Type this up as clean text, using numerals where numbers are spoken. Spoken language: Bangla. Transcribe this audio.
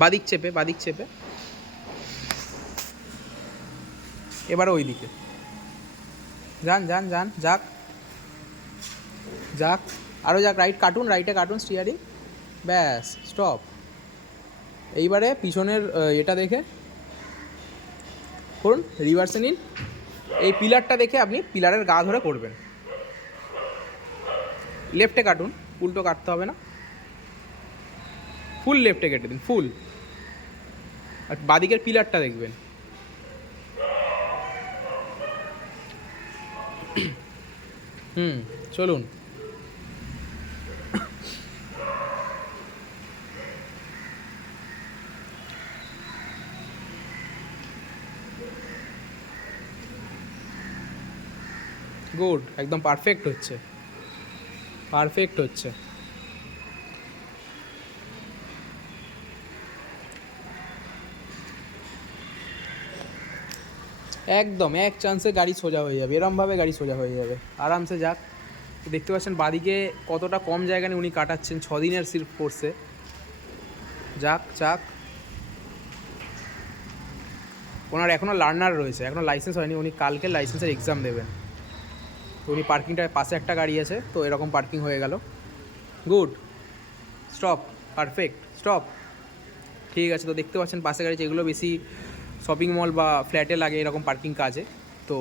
বাদিক চেপে এবার ওই দিকে যান যাক আরও যাক, রাইটে কাটুন স্টিয়ারিং, ব্যাস স্টপ। এইবারে পিছনের এটা দেখে করুন, রিভার্সে নিন। এই পিলারটা দেখে আপনি পিলারের গা ধরে করবেন। লেফটে কাটুন, উল্টো কাটতে হবে না, ফুল লেফটে কেটে দিন, ফুল। আর বাদিকের পিলারটা দেখবেন। চলুন। গুড, একদম পারফেক্ট হচ্ছে। একদম এক চান্সে গাড়ি সোজা হয়ে যাবে, এরমভাবে গাড়ি সোজা হয়ে যাবে আরামসে। যাক, দেখতে পাচ্ছেন বাদিকে কতটা কম জায়গা নিয়ে উনি কাটাচ্ছেন 6 দিনের সিল্ক কোর্সে। যাক, ওনার এখনও লার্নার রয়েছে, এখনও লাইসেন্স হয়নি, উনি কালকে লাইসেন্সের এক্সাম দেবেন। তো উনি পার্কিংটার পাশে একটা গাড়ি আছে, তো এরকম পার্কিং হয়ে গেল। Good, stop, perfect, stop. ঠিক আছে, তো দেখতে পাচ্ছেন পাশে গাড়ি, যেগুলো বেশি শপিং মল বা ফ্ল্যাটে লাগে এরকম পার্কিং কাজে। তো